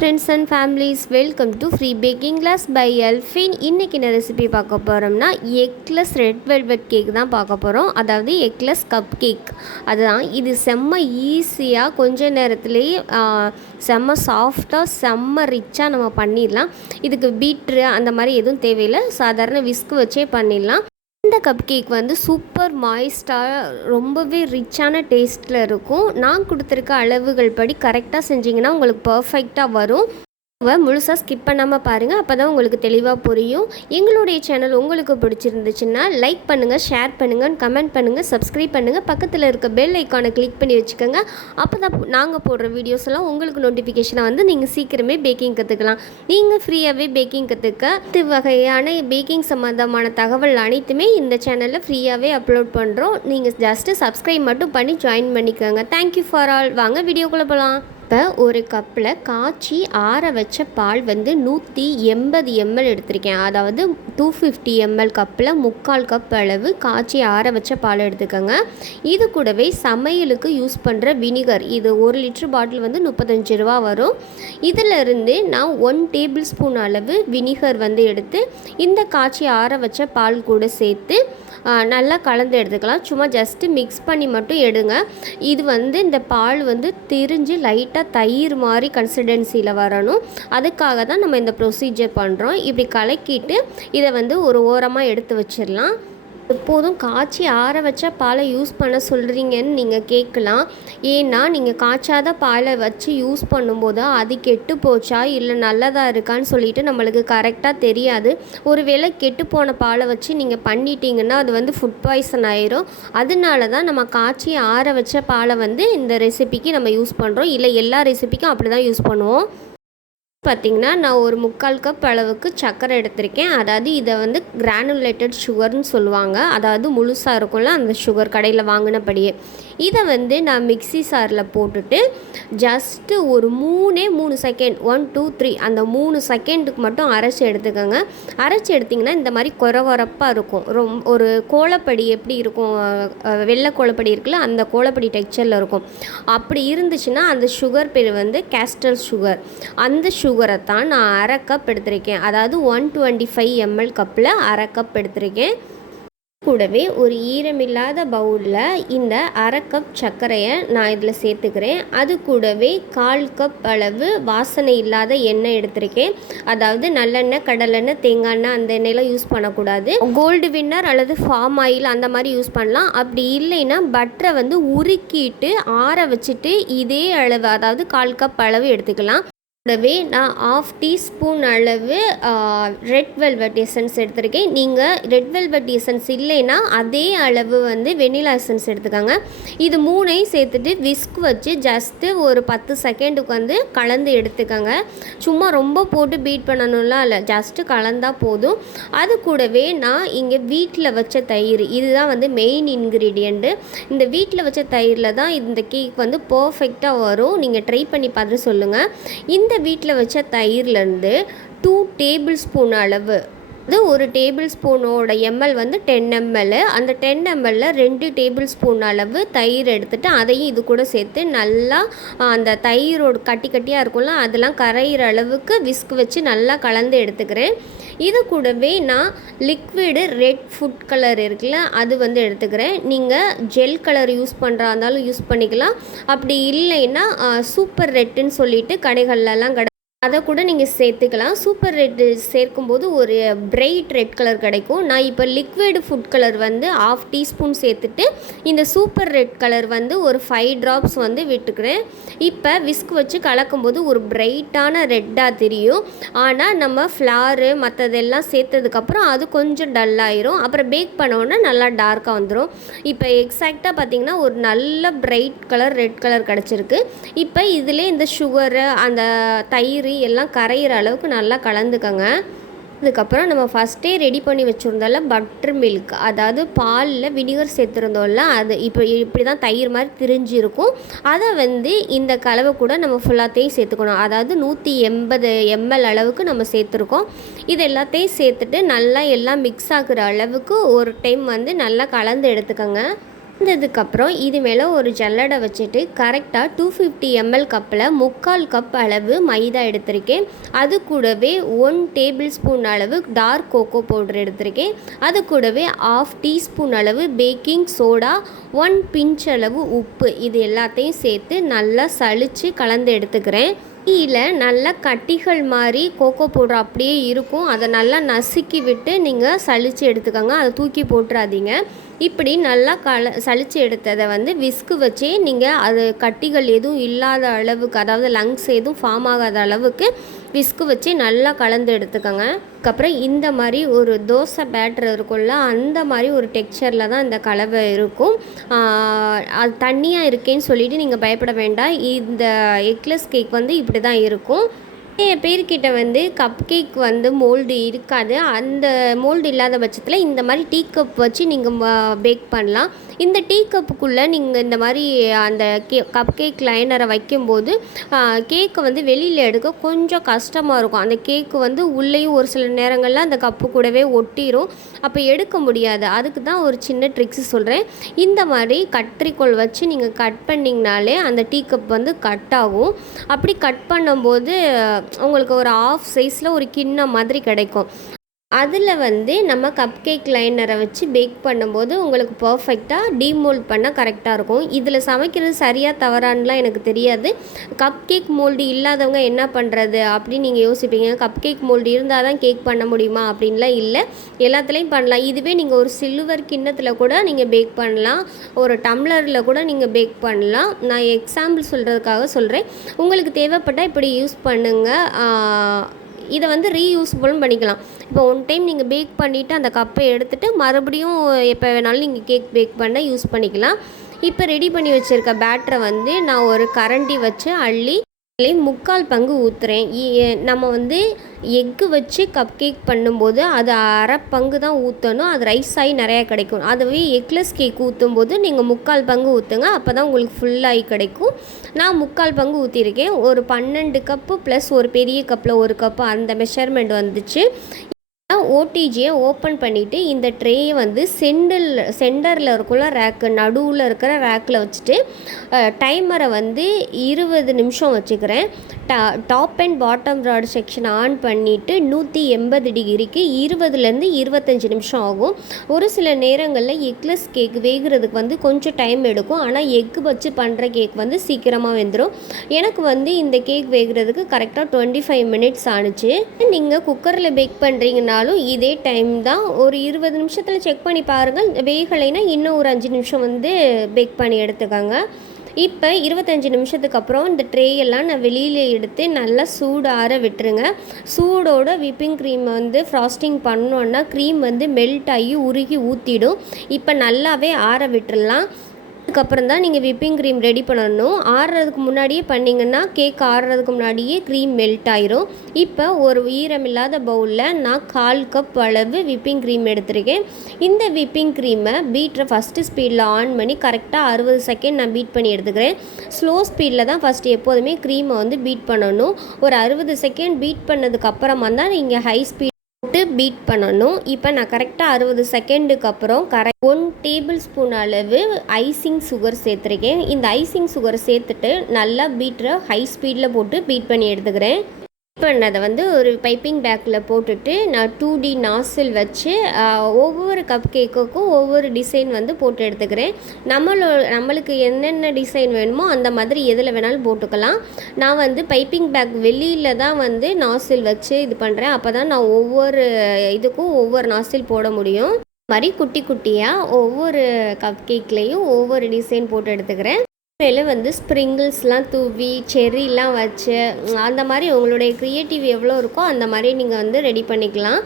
Friends and families, welcome to Free Baking Class by Elfin. இன்னைக்கு என்ன recipe பார்க்க போகிறோம்னா எக்லெஸ் ரெட் வெல்வெட் கேக் தான் பார்க்க போகிறோம். அதாவது எக்லெஸ் கப் கேக். அதுதான் இது செம்ம ஈஸியாக கொஞ்ச நேரத்துலேயே செம்ம சாஃப்டாக செம்ம ரிச்சாக நம்ம பண்ணிடலாம். இதுக்கு பீட்ரு அந்த மாதிரி எதுவும் தேவையில்லை, சாதாரண விஸ்க் வச்சே பண்ணிடலாம். இந்த கப் கேக் வந்து சூப்பர் மாய்ஸ்டாக ரொம்பவே ரிச்சான டேஸ்ட்டில் இருக்கும். நான் கொடுத்துருக்க அளவுகள் படி கரெக்டாக செஞ்சிங்கன்னா உங்களுக்கு பர்ஃபெக்டாக வரும். முழுசாக ஸ்கிப் பண்ணாமல் பாருங்கள், அப்போ தான் உங்களுக்கு தெளிவாக புரியும். எங்களுடைய சேனல் உங்களுக்கு பிடிச்சிருந்துச்சுன்னா லைக் பண்ணுங்கள், ஷேர் பண்ணுங்கள், கமெண்ட் பண்ணுங்கள், சப்ஸ்கிரைப் பண்ணுங்கள். பக்கத்தில் இருக்க பெல் ஐக்கானை கிளிக் பண்ணி வச்சுக்கோங்க. அப்போ தான் நாங்கள் போடுற வீடியோஸ் எல்லாம் உங்களுக்கு நோட்டிஃபிகேஷனை வந்து நீங்கள் சீக்கிரமே பேக்கிங் கற்றுக்கலாம். நீங்கள் ஃப்ரீயாகவே பேக்கிங் கற்றுக்க வகையான பேக்கிங் சம்மந்தமான தகவல் அனைத்துமே இந்த சேனலில் ஃப்ரீயாகவே அப்லோட் பண்ணுறோம். நீங்கள் ஜஸ்ட்டு சப்ஸ்கிரைப் மட்டும் பண்ணி ஜாயின் பண்ணிக்கோங்க. Thank you for all. வாங்க வீடியோக்குள்ளே போகலாம். இப்போ ஒரு கப்பில் காய்ச்சி ஆற வச்ச பால் வந்து 180 ml எடுத்திருக்கேன். அதாவது 250 ml கப்பில் 3/4 கப் அளவு காய்ச்சி ஆற வச்ச பால் எடுத்துக்கோங்க. இது கூடவே சமையலுக்கு யூஸ் பண்ணுற வினிகர், இது 1 லிட்டர் பாட்டில் வந்து 35 ரூபா வரும். இதிலிருந்து நான் 1 டேபிள் ஸ்பூன் அளவு வினிகர் வந்து எடுத்து இந்த காய்ச்சி ஆற வச்ச பால் கூட சேர்த்து நல்லா கலந்து எடுத்துக்கலாம். சும்மா ஜஸ்ட்டு மிக்ஸ் பண்ணி மட்டும் எடுங்க. இது வந்து இந்த பால் வந்து திரிஞ்சு லைட்டாக தயிர் மாதிரி கன்சிஸ்டன்சியில் வரணும். அதுக்காக தான் நம்ம இந்த ப்ரொசீஜர் பண்ணுறோம். இப்படி கலக்கிட்டு இதை வந்து ஒரு ஓரமாக எடுத்து வச்சிடலாம். எப்போதும் காய்ச்சி ஆற வச்ச பாலை யூஸ் பண்ண சொல்கிறீங்கன்னு நீங்கள் கேட்கலாம். ஏன்னா நீங்கள் காய்ச்சாத பாலை வச்சு யூஸ் பண்ணும்போது அது கெட்டு போச்சா இல்லை நல்லதாக இருக்கான்னு சொல்லிட்டு நம்மளுக்கு கரெக்டாக தெரியாது. ஒருவேளை கெட்டு போன பாலை வச்சு நீங்கள் பண்ணிட்டீங்கன்னா அது வந்து ஃபுட் பாய்சன் ஆயிரும். அதனால தான் நம்ம காய்ச்சி ஆற வச்ச பாலை வந்து இந்த ரெசிபிக்கு நம்ம யூஸ் பண்ணுறோம். இல்லை எல்லா ரெசிபிக்கும் அப்படி தான் யூஸ் பண்ணுவோம். பார்த்திங்கன்னா நான் ஒரு 3/4 கப் அளவுக்கு சர்க்கரை எடுத்திருக்கேன். அதாவது இதை வந்து கிரானுலேட்டட் சுகர்னு சொல்லுவாங்க. அதாவது முழுசாக இருக்கும்ல அந்த சுகர் கடையில் வாங்கினபடியே. இதை வந்து நான் மிக்ஸி சாரில் போட்டுட்டு ஜஸ்ட்டு ஒரு 3 செகண்ட் 1 2 3 அந்த 3 செகண்டுக்கு மட்டும் அரைச்சி எடுத்துக்கோங்க. அரைச்சி எடுத்திங்கன்னா இந்த மாதிரி கொரகொரப்பாக இருக்கும். ஒரு கோலப்படி எப்படி இருக்கும், வெள்ளை கோலப்படி இருக்குல்ல, அந்த கோலப்படி டெக்ஸ்சரில் இருக்கும். அப்படி இருந்துச்சுன்னா அந்த சுகர் பேர் வந்து கேஸ்டர் சுகர். அந்த சுகரை தான் நான் அரை கப் எடுத்திருக்கேன். அதாவது 125 ml கப்பில் அரை கப் எடுத்திருக்கேன். கூடவே ஒரு ஈரமில்லாத பவுலில் இந்த அரை கப் சர்க்கரையை நான் இதில் சேர்த்துக்கிறேன். அது கூடவே 1/4 கப் அளவு வாசனை இல்லாத எண்ணெய் எடுத்திருக்கேன். அதாவது நல்லெண்ணெய், கடலெண்ணெய், தேங்காய் எண்ணெய் அந்த எண்ணெயெலாம் யூஸ் பண்ணக்கூடாது. கோல்டு வின்னர் அல்லது ஃபார்ம் ஆயில் அந்த மாதிரி யூஸ் பண்ணலாம். அப்படி இல்லைன்னா பட்டரை வந்து உருக்கிட்டு ஆற வச்சுட்டு இதே அளவு, அதாவது 1/4 கப் அளவு எடுத்துக்கலாம். கூடவே நான் 1/2 டீஸ்பூன் அளவு ரெட் வெல்வெட் எசன்ஸ் எடுத்திருக்கேன். நீங்கள் ரெட் வெல்வெட் எசன்ஸ் இல்லைன்னா அதே அளவு வந்து வெனிலா எசன்ஸ் எடுத்துக்கோங்க. இது 3ஐயும் சேர்த்துட்டு விஸ்க் வச்சு ஜஸ்ட்டு ஒரு 10 செகண்டுக்கு வந்து கலந்து எடுத்துக்கோங்க. சும்மா ரொம்ப போட்டு பீட் பண்ணணும்லாம் இல்லை, ஜஸ்ட்டு கலந்தால் போதும். அது கூடவே நான் இங்கே வீட்டில் வச்ச தயிர், இதுதான் வந்து மெயின் இன்க்ரீடியண்ட்டு. இந்த வீட்டில் வச்ச தயிரில் தான் இந்த கேக் வந்து பர்ஃபெக்டாக வரும். நீங்கள் ட்ரை பண்ணி பார்த்து சொல்லுங்கள். இந்த வீட்டில் வச்ச தயிர்லேருந்து 2 டேபிள் ஸ்பூன் அளவு, அது ஒரு டேபிள் ஸ்பூனோட எம்எல் வந்து 10 ml. அந்த 10 ml 2 டேபிள் ஸ்பூன் அளவு தயிர் எடுத்துகிட்டு அதையும் இது கூட சேர்த்து நல்லா அந்த தயிரோட கட்டியாக இருக்கும்ல அதெல்லாம் கரையிற அளவுக்கு விஸ்க் வச்சு நல்லா கலந்து எடுத்துக்கிறேன். இது கூடவே நான் லிக்விடு ரெட் ஃபுட் கலர் இருக்குல்ல அது வந்து எடுத்துக்கிறேன். நீங்கள் ஜெல் கலர் யூஸ் பண்ணுறா இருந்தாலும் யூஸ் பண்ணிக்கலாம். அப்படி இல்லைன்னா சூப்பர் ரெட்டுன்னு சொல்லிட்டு கடைகள்லாம் அதை கூட நீங்கள் சேர்த்துக்கலாம். சூப்பர் ரெட் சேர்க்கும்போது ஒரு பிரைட் ரெட் கலர் கிடைக்கும். நான் இப்போ லிக்விடு ஃபுட் கலர் வந்து 1/2 டீஸ்பூன் சேர்த்துட்டு இந்த சூப்பர் ரெட் கலர் வந்து ஒரு 5 ட்ராப்ஸ் வந்து விட்டுக்கிறேன். இப்போ விஸ்க் வச்சு கலக்கும்போது ஒரு பிரைட்டான ரெட்டாக தெரியும். ஆனால் நம்ம ஃப்ளாரு மற்றதெல்லாம் சேர்த்ததுக்கப்புறம் அது கொஞ்சம் டல்லாயிரும். அப்புறம் பேக் பண்ணோன்னா நல்லா டார்க்காக வந்துடும். இப்போ எக்ஸாக்டாக பார்த்திங்கன்னா ஒரு நல்ல பிரைட் கலர் ரெட் கலர் கிடச்சிருக்கு. இப்போ இதிலே இந்த சுகரு அந்த தயிர் எல்லாம் கரையிற அளவுக்கு நல்லா கலந்துக்கங்க. அதுக்கப்புறம் நம்ம ஃபஸ்ட்டே ரெடி பண்ணி வச்சுருந்தோம்ல பட்டர் மில்க், அதாவது பாலில் வினிகர் சேர்த்துருந்தோம்ல, அது இப்படி தான் தயிர் மாதிரி திரிஞ்சிருக்கும். அதை வந்து இந்த கலவை கூட நம்ம ஃபுல்லாத்தையும் சேர்த்துக்கணும். அதாவது 180 ml அளவுக்கு நம்ம சேர்த்துருக்கோம். இது எல்லாத்தையும் சேர்த்துட்டு நல்லா எல்லாம் மிக்ஸ் ஆகுற அளவுக்கு ஒரு டைம் வந்து நல்லா கலந்து எடுத்துக்கோங்க. வந்ததுக்கப்புறம் இது மேலே ஒரு ஜல்லடை வச்சுட்டு கரெக்டாக 250 ml கப்பில் 3/4 கப் அளவு மைதா எடுத்திருக்கேன். அது கூடவே 1 டேபிள் ஸ்பூன் அளவு டார்க் கோகோ பவுடர் எடுத்திருக்கேன். அது கூடவே 1/2 டீஸ்பூன் அளவு பேக்கிங் சோடா, 1 பிஞ்ச் அளவு உப்பு, இது எல்லாத்தையும் சேர்த்து நல்லா சலித்து கலந்து எடுத்துக்கிறேன். டீயில் நல்லா கட்டிகள் மாதிரி கோகோ பவுடர் அப்படியே இருக்கும். அதை நல்லா நசுக்கி விட்டு நீங்கள் சலித்து எடுத்துக்கோங்க. அதை தூக்கி போட்டுறாதீங்க. இப்படி நல்லா சலித்து எடுத்ததை வந்து விஸ்கு வச்சே நீங்கள் அது கட்டிகள் எதுவும் இல்லாத அளவுக்கு, அதாவது லங்ஸ் எதுவும் ஃபார்ம் ஆகாத அளவுக்கு விஸ்கு வச்சு நல்லா கலந்து எடுத்துக்கோங்க. அதுக்கப்புறம் இந்த மாதிரி ஒரு தோசை பேட்டர் இருக்கும்ல, அந்த மாதிரி ஒரு டெக்ஸ்சரில் தான் இந்த கலவை இருக்கும். அது தண்ணியாக இருக்கேன்னு சொல்லிவிட்டு நீங்கள் பயப்பட வேண்டாம். இந்த எக்லெஸ் கேக் வந்து இப்படி தான் இருக்கும். நிறைய பேர்கிட்ட வந்து கப் கேக் வந்து மோல்டு இருக்காது. அந்த மோல்டு இல்லாத பட்சத்தில் இந்த மாதிரி டீ கப் வச்சு நீங்கள் பேக் பண்ணலாம். இந்த டீ கப்புக்குள்ளே நீங்கள் இந்த மாதிரி அந்த கப் கேக் லைனரை வைக்கும்போது கேக்கை வந்து வெளியில் எடுக்க கொஞ்சம் கஷ்டமாக இருக்கும். அந்த கேக்கு வந்து உள்ளேயும் ஒரு சில நேரங்களில் அந்த கப்பு கூடவே ஒட்டிடும். அப்போ எடுக்க முடியாது. அதுக்கு தான் ஒரு சின்ன ட்ரிக்ஸ் சொல்கிறேன். இந்த மாதிரி கத்திரிக்கோல் வச்சு நீங்கள் கட் பண்ணிங்கனாலே அந்த டீ கப் வந்து கட் ஆகும். அப்படி கட் பண்ணும்போது உங்களுக்கு ஒரு ஆஃப் சைஸில் ஒரு கிண்ணம் மாதிரி கிடைக்கும். அதில் வந்து நம்ம கப் கேக் லைனரை வச்சு பேக் பண்ணும்போது உங்களுக்கு பர்ஃபெக்டாக டீமோல்ட் பண்ண கரெக்டாக இருக்கும். இதில் சமைக்கிறது சரியாக தவறான்லாம் எனக்கு தெரியாது. கப் கேக் மோல்டு இல்லாதவங்க என்ன பண்ணுறது அப்படின்னு நீங்கள் யோசிப்பீங்க. கப் கேக் மோல்டு இருந்தால் தான் கேக் பண்ண முடியுமா அப்படின்லாம் இல்லை, எல்லாத்துலேயும் பண்ணலாம். இதுவே நீங்கள் ஒரு சில்வர் கிண்ணத்தில் கூட நீங்கள் பேக் பண்ணலாம், ஒரு டம்ளரில் கூட நீங்கள் பேக் பண்ணலாம். நான் எக்ஸாம்பிள் சொல்கிறதுக்காக சொல்கிறேன். உங்களுக்கு தேவைப்பட்டால் இப்படி யூஸ் பண்ணுங்கள். இதை வந்து ரீயூஸ்புளும் பண்ணிக்கலாம். இப்போ ஒன் டைம் நீங்கள் பேக் பண்ணிவிட்டு அந்த கப்பை எடுத்துகிட்டு மறுபடியும் எப்போ வேணாலும் நீங்கள் கேக் பேக் பண்ண யூஸ் பண்ணிக்கலாம். இப்போ ரெடி பண்ணி வச்சுருக்க பேட்டரை வந்து நான் ஒரு கரண்டி வச்சு அள்ளி 3/4 பங்கு ஊற்றுறேன். நம்ம வந்து எக்கு வச்சு கப் கேக் பண்ணும்போது அது 1/2 பங்கு தான் ஊற்றணும். அது ரைஸ் ஆகி நிறையா கிடைக்கும். அதுவே எக்லெஸ் கேக் ஊற்றும்போது நீங்கள் 3/4 பங்கு ஊற்றுங்க. அப்போ தான் உங்களுக்கு ஃபுல்லாகி கிடைக்கும். நான் 3/4 பங்கு ஊற்றிருக்கேன். ஒரு 12 கப்பு ப்ளஸ் ஒரு பெரிய கப்பில் 1 கப்பு அந்த மெஷர்மெண்ட் வந்துச்சு. ஓடிஜியை ஓப்பன் பண்ணிவிட்டு இந்த ட்ரேயை வந்து சென்டரில் இருக்குள்ள ரேக்கு, நடுவில் இருக்கிற ரேக்கில் வச்சுட்டு டைமரை வந்து 20 நிமிஷம் வச்சுக்கிறேன். Top and bottom rod section on பண்ணிவிட்டு 180 டிகிரிக்கு 20லேருந்து 25 நிமிஷம் ஆகும். ஒரு சில நேரங்களில் எக்லெஸ் கேக் வேகிறதுக்கு வந்து கொஞ்சம் டைம் எடுக்கும். ஆனால் எக்கு வச்சு பண்ணுற கேக் வந்து சீக்கிரமாக வெந்துடும். எனக்கு வந்து இந்த கேக் வேகிறதுக்கு கரெக்டாக 25 மினிட்ஸ் ஆணுச்சு. நீங்கள் குக்கரில் பேக் பண்ணுறீங்கன்னா இதே டைம் தான். ஒரு 20 நிமிஷத்தில் செக் பண்ணி பாருங்கள். வேகலைன்னா இன்னும் ஒரு 5 நிமிஷம் வந்து பேக் பண்ணி எடுத்துக்கோங்க. இப்போ 25 நிமிஷத்துக்கு அப்புறம் இந்த ட்ரேயெல்லாம் நான் வெளியில் எடுத்து நல்லா சூடு ஆற விட்டுருங்க. சூடோட விப்பிங் க்ரீம் வந்து ஃப்ராஸ்டிங் பண்ணோன்னா க்ரீம் வந்து மெல்ட் ஆகி உருகி ஊற்றிடும். இப்போ நல்லாவே ஆற விட்டுடலாம். அதுக்கப்புறம் தான் நீங்கள் விப்பிங் க்ரீம் ரெடி பண்ணணும். ஆறுறதுக்கு முன்னாடியே பண்ணிங்கன்னா கேக் ஆறுறதுக்கு முன்னாடியே க்ரீம் மெல்ட் ஆயிரும். இப்போ ஒரு ஈரமில்லாத பவுலில் நான் 1/4 கப் அளவு விப்பிங் க்ரீம் எடுத்திருக்கேன். இந்த விப்பிங் க்ரீமை பீட்டரை ஃபஸ்ட்டு ஸ்பீடில் ஆன் பண்ணி கரெக்டாக 60 செகண்ட் நான் பீட் பண்ணி எடுத்துக்கிறேன். ஸ்லோ ஸ்பீடில் தான் ஃபஸ்ட்டு எப்போதுமே க்ரீமை வந்து பீட் பண்ணணும். ஒரு 60 செகண்ட் பீட் பண்ணதுக்கப்புறமா தான் நீங்கள் ஹை ஸ்பீட் போட்டு பீட் பண்ணணும். இப்போ நான் கரெக்டாக 60 செகண்டுக்கு அப்புறம் 1 டேபிள் ஸ்பூன் அளவு ஐசிங் சுகர் சேர்த்துருக்கேன். இந்த ஐசிங் சுகரை சேர்த்துட்டு நல்லா பீட்டரை ஹை ஸ்பீடில் போட்டு பீட் பண்ணி எடுத்துக்கிறேன். பண்ணதை வந்து ஒரு பைப்பிங் பேக்கில் போட்டுட்டு நான் 2D நாசில் வச்சு ஒவ்வொரு கப் கேக்குக்கும் ஒவ்வொரு டிசைன் வந்து போட்டு எடுத்துக்கிறேன். நம்மளுக்கு என்னென்ன டிசைன் வேணுமோ அந்த மாதிரி எதில் வேணாலும் போட்டுக்கலாம். நான் வந்து பைப்பிங் பேக் வெளியில் தான் வந்து நாசில் வச்சு இது பண்ணுறேன். அப்போ தான் நான் ஒவ்வொரு இதுக்கும் ஒவ்வொரு நாசில் போட முடியும். மாதிரி குட்டி குட்டியாக ஒவ்வொரு கப் கேக்லேயும் ஒவ்வொரு டிசைன் போட்டு எடுத்துக்கிறேன். மேலே வந்து ஸ்ப்ரிங்கிள்ஸ்லாம் தூவி செர்ரிலாம் வச்சு அந்த மாதிரி உங்களுடைய க்ரியேட்டிவ் எவ்வளோ இருக்கோ அந்த மாதிரி நீங்கள் வந்து ரெடி பண்ணிக்கலாம்.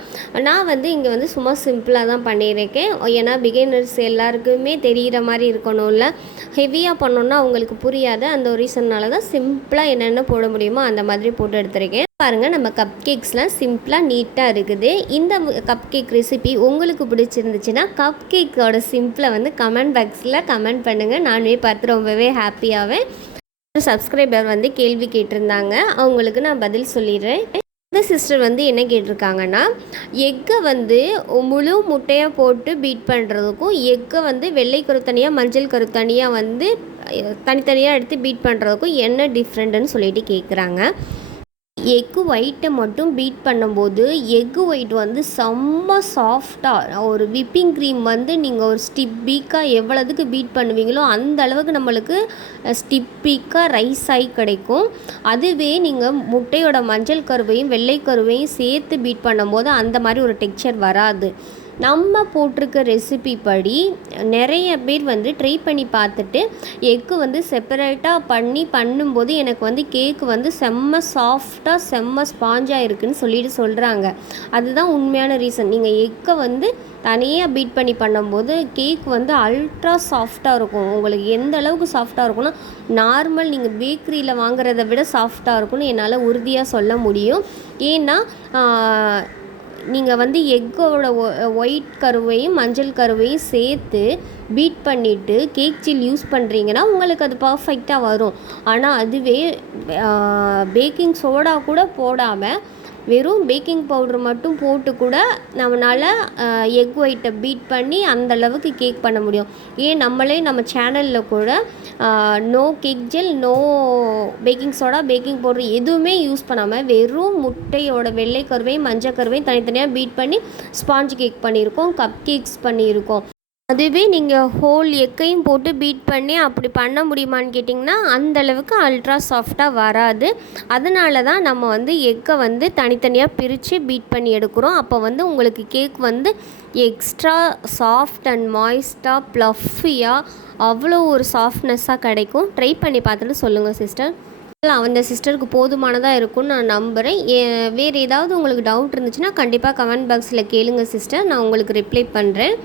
நான் வந்து இங்கே வந்து சும்மா சிம்பிளாக தான் பண்ணியிருக்கேன். ஏன்னா பிகினர்ஸ் எல்லாருக்குமே தெரிகிற மாதிரி இருக்கணும்ல, ஹெவியாக பண்ணோன்னா அவங்களுக்கு புரியாது. அந்த ஒரு ரீசன்னால தான் சிம்பிளாக என்னென்ன போட முடியுமோ அந்த மாதிரி போட்டு எடுத்துருக்கேன். பாருங்கள், நம்ம கப் கேக்ஸ்லாம் சிம்பிளாக நீட்டாக இருக்குது. இந்த கப் கேக் ரெசிபி உங்களுக்கு பிடிச்சிருந்துச்சுன்னா கப் கேக்கோட சிம்பிளை வந்து கமெண்ட் பாக்ஸில் கமெண்ட் பண்ணுங்கள். நானே பார்த்து ரொம்பவே ஹாப்பியாகவே. ஒரு சப்ஸ்கிரைபர் வந்து கேள்வி கேட்டிருந்தாங்க, அவங்களுக்கு நான் பதில் சொல்லிடுறேன். இந்த சிஸ்டர் வந்து என்ன கேட்டிருக்காங்கன்னா, எக்கை வந்து முழு முட்டையாக போட்டு பீட் பண்ணுறதுக்கும், எக்கை வந்து வெள்ளை கரு தனியாக மஞ்சள் கரு தனியாக வந்து தனித்தனியாக எடுத்து பீட் பண்ணுறதுக்கும் என்ன டிஃப்ரெண்ட்டுன்னு சொல்லிட்டு கேட்குறாங்க. எக்கு ஒயிட்டை மட்டும் பீட் பண்ணும்போது எக்கு ஒயிட் வந்து செம்ம சாஃப்டாக ஒரு விப்பிங் க்ரீம் வந்து நீங்கள் ஒரு ஸ்டிப்பிக்காக எவ்வளோதுக்கு பீட் பண்ணுவீங்களோ அந்த அளவுக்கு நம்மளுக்கு ஸ்டிப்பிக்காக ரைஸ் ஆகி கிடைக்கும். அதுவே நீங்கள் முட்டையோட மஞ்சள் கருவையும் வெள்ளை கருவையும் சேர்த்து பீட் பண்ணும்போது அந்த மாதிரி ஒரு டெக்ஸ்சர் வராது. நம்ம போட்டிருக்க ரெசிபி படி நிறைய பேர் வந்து ட்ரை பண்ணி பார்த்துட்டு எக்கு வந்து செப்பரேட்டாக பண்ணும்போது எனக்கு வந்து கேக்கு வந்து செம்ம சாஃப்டாக செம்ம ஸ்பாஞ்சாக இருக்குதுன்னு சொல்லிட்டு சொல்கிறாங்க. அதுதான் உண்மையான ரீசன். நீங்கள் எக்கை வந்து தனியாக பீட் பண்ணி பண்ணும்போது கேக் வந்து அல்ட்ரா சாஃப்டாக இருக்கும். உங்களுக்கு எந்த அளவுக்கு சாஃப்டாக இருக்கும்னா நார்மல் நீங்கள் பேக்கரியில் வாங்குறத விட சாஃப்டாக இருக்கும்னு என்னால் உறுதியாக சொல்ல முடியும். ஏன்னா நீங்கள் வந்து எக்கோட ஒயிட் கருவையும் மஞ்சள் கருவையும் சேர்த்து பீட் பண்ணிவிட்டு கேக் சில் யூஸ் பண்ணுறீங்கன்னா உங்களுக்கு அது பர்ஃபெக்டாக வரும். ஆனால் அதுவே பேக்கிங் சோடா கூட போடாமல் வெறும் பேக்கிங் பவுட்ரு மட்டும் போட்டு கூட நம்மளால் எக் ஒயிட்டை பீட் பண்ணி அந்தளவுக்கு கேக் பண்ண முடியும். நம்மளே நம்ம சேனலில் கூட no cake gel, no baking soda, baking powder எதுவுமே யூஸ் பண்ணாமல் வெறும் முட்டையோட வெள்ளை கருவையும் மஞ்சள் கருவையும் தனித்தனியாக பீட் பண்ணி ஸ்பாஞ்ச் கேக் பண்ணியிருக்கோம், கப் கேக்ஸ் பண்ணியிருக்கோம். அதுவே நீங்கள் ஹோல் எக்கையும் போட்டு பீட் பண்ணி அப்படி பண்ண முடியுமான்னு கேட்டிங்கன்னா அந்தளவுக்கு அல்ட்ரா சாஃப்டாக வராது. அதனால தான் நம்ம வந்து எக்கை வந்து தனித்தனியாக பிரித்து பீட் பண்ணி எடுக்கிறோம். அப்போ வந்து உங்களுக்கு கேக் வந்து எக்ஸ்ட்ரா சாஃப்ட் அண்ட் மாய்ஸ்டாக ப்ளஃபியாக அவ்வளோ ஒரு சாஃப்ட்னஸ்ஸாக கிடைக்கும். ட்ரை பண்ணி பார்த்துட்டு சொல்லுங்கள் சிஸ்டர். அந்த சிஸ்டருக்கு போதுமானதாக இருக்கும்னு நான் நம்புகிறேன். வேறு ஏதாவது உங்களுக்கு டவுட் இருந்துச்சுன்னா கண்டிப்பாக கமெண்ட் பாக்ஸில் கேளுங்க சிஸ்டர், நான் உங்களுக்கு ரிப்ளை பண்ணுறேன்.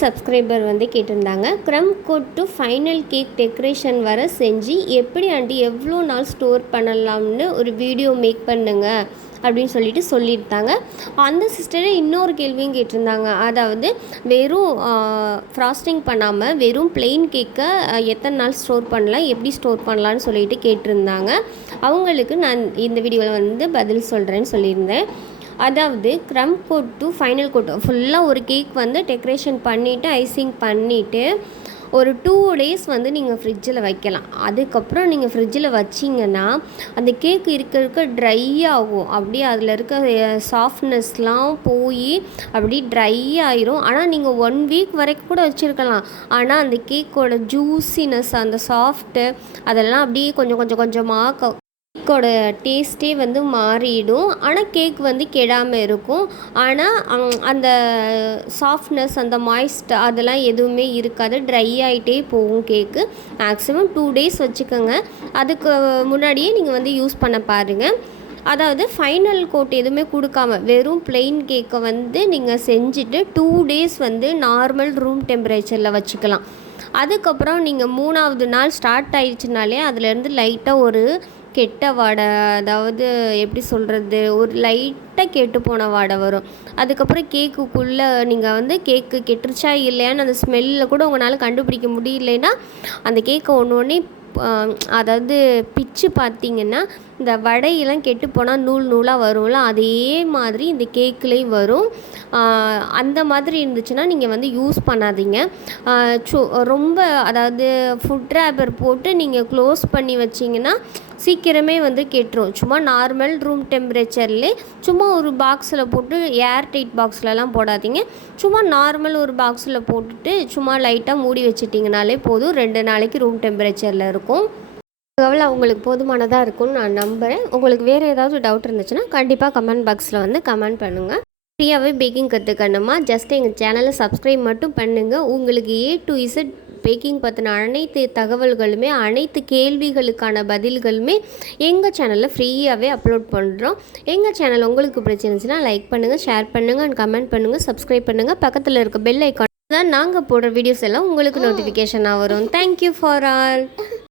சப்ஸ்கிரைபர் வந்து கேட்டிருந்தாங்க, crumb coat to final cake decoration வர செஞ்சு எப்படி ஆண்டி எவ்வளோ நாள் ஸ்டோர் பண்ணலாம்னு ஒரு வீடியோ மேக் பண்ணுங்க அப்படின்னு சொல்லியிருந்தாங்க. அந்த சிஸ்டரை இன்னொரு கேள்வியும் கேட்டிருந்தாங்க. அதாவது வெறும் ஃப்ராஸ்டிங் பண்ணாமல் வெறும் பிளெயின் கேக்கை எத்தனை நாள் ஸ்டோர் பண்ணலாம், எப்படி ஸ்டோர் பண்ணலான்னு சொல்லிட்டு கேட்டிருந்தாங்க. அவங்களுக்கு நான் இந்த வீடியோவில் வந்து பதில் சொல்கிறேன்னு சொல்லியிருந்தேன். அதாவது க்ரம் கோட் டு ஃபைனல் கோட் ஃபுல்லாக ஒரு கேக் வந்து டெக்கரேஷன் பண்ணிவிட்டு ஐசிங் பண்ணிவிட்டு ஒரு 2 days வந்து நீங்கள் ஃப்ரிட்ஜில் வைக்கலாம். அதுக்கப்புறம் நீங்கள் ஃப்ரிட்ஜில் வச்சிங்கன்னா அந்த கேக் இருக்க ட்ரை ஆகும். அப்படியே அதில் இருக்க சாஃப்ட்னஸ்லாம் போய் அப்படி ட்ரை ஆயிரும். ஆனால் நீங்கள் 1 week வரைக்கும் கூட வச்சுருக்கலாம். ஆனால் அந்த கேக்கோட ஜூஸினஸ், அந்த சாஃப்ட்டு அதெல்லாம் அப்படியே கொஞ்சம் கொஞ்சமாக கேக்கோட டேஸ்ட்டே வந்து மாறிடும். ஆனால் கேக் வந்து கெடாமல் இருக்கும். ஆனால் அந்த சாஃப்ட்னஸ், அந்த மாய்ஸ்ட் அதெல்லாம் எதுவுமே இருக்காது. ட்ரை ஆகிட்டே போகும் கேக்கு. மேக்ஸிமம் 2 days வச்சுக்கோங்க. அதுக்கு முன்னாடியே நீங்கள் வந்து யூஸ் பண்ண பாருங்கள். அதாவது ஃபைனல் கோட் எதுவுமே கொடுக்காம வெறும் பிளெயின் கேக்கை வந்து நீங்கள் செஞ்சுட்டு 2 days வந்து நார்மல் ரூம் டெம்பரேச்சரில் வச்சுக்கலாம். அதுக்கப்புறம் நீங்கள் 3ஆவது நாள் ஸ்டார்ட் ஆயிடுச்சுனாலே அதுலேருந்து லைட்டாக ஒரு கெட்ட வாடை, அதாவது எப்படி சொல்கிறது, ஒரு லைட்டாக கெட்டு போன வாடை வரும். அதுக்கப்புறம் கேக்குக்குள்ளே நீங்கள் வந்து கேக்கு கெட்டுருச்சா இல்லையான்னு அந்த ஸ்மெல்லில் கூட உங்களால் கண்டுபிடிக்க முடியலைன்னா அந்த கேக்கை ஒன்று அதாவது பிச்சு பார்த்திங்கன்னா இந்த வடையெல்லாம் கெட்டு போனால் நூலாக வரும்ல, அதே மாதிரி இந்த கேக்குலேயும் வரும். அந்த மாதிரி இருந்துச்சுன்னா நீங்கள் வந்து யூஸ் பண்ணாதீங்க. ரொம்ப அதாவது ஃபுட் ரேப்பர் போட்டு நீங்கள் க்ளோஸ் பண்ணி வச்சிங்கன்னா சீக்கிரமே வந்து கெட்டுரும். சும்மா நார்மல் ரூம் டெம்பரேச்சர்லேயே சும்மா ஒரு பாக்ஸில் போட்டு ஏர் டைட் பாக்ஸ்லலாம் போடாதீங்க. சும்மா நார்மல் ஒரு பாக்ஸில் போட்டுட்டு சும்மா லைட்டாக மூடி வச்சிட்டிங்கனாலே போதும். 2 நாளைக்கு ரூம் டெம்பரேச்சரில் இருக்கும். தகவல் உங்களுக்கு போதுமானதாக இருக்கும்னு நான் நம்புகிறேன். உங்களுக்கு வேறு ஏதாவது டவுட் இருந்துச்சுன்னா கண்டிப்பாக கமெண்ட் பாக்ஸில் வந்து கமெண்ட் பண்ணுங்கள். ஃப்ரீயாகவே பேக்கிங் கற்றுக்கணுமா? ஜஸ்ட் எங்கள் சேனலை சப்ஸ்கிரைப் மட்டும் பண்ணுங்கள். உங்களுக்கு A to Z பேக்கிங் பற்றின அனைத்து தகவல்களுமே, அனைத்து கேள்விகளுக்கான பதில்களுமே எங்கள் சேனலில் ஃப்ரீயாகவே அப்லோட் பண்ணுறோம். எங்கள் சேனல் உங்களுக்கு பிடிச்சிருந்துச்சுன்னா லைக் பண்ணுங்கள், ஷேர் பண்ணுங்கள் அண்ட் கமெண்ட் பண்ணுங்கள், சப்ஸ்கிரைப் பண்ணுங்கள். பக்கத்தில் இருக்க பெல் ஐக்கான் தான் நாங்கள் போடுற வீடியோஸ் எல்லாம் உங்களுக்கு நோட்டிஃபிகேஷனாக வரும். Thank you for all.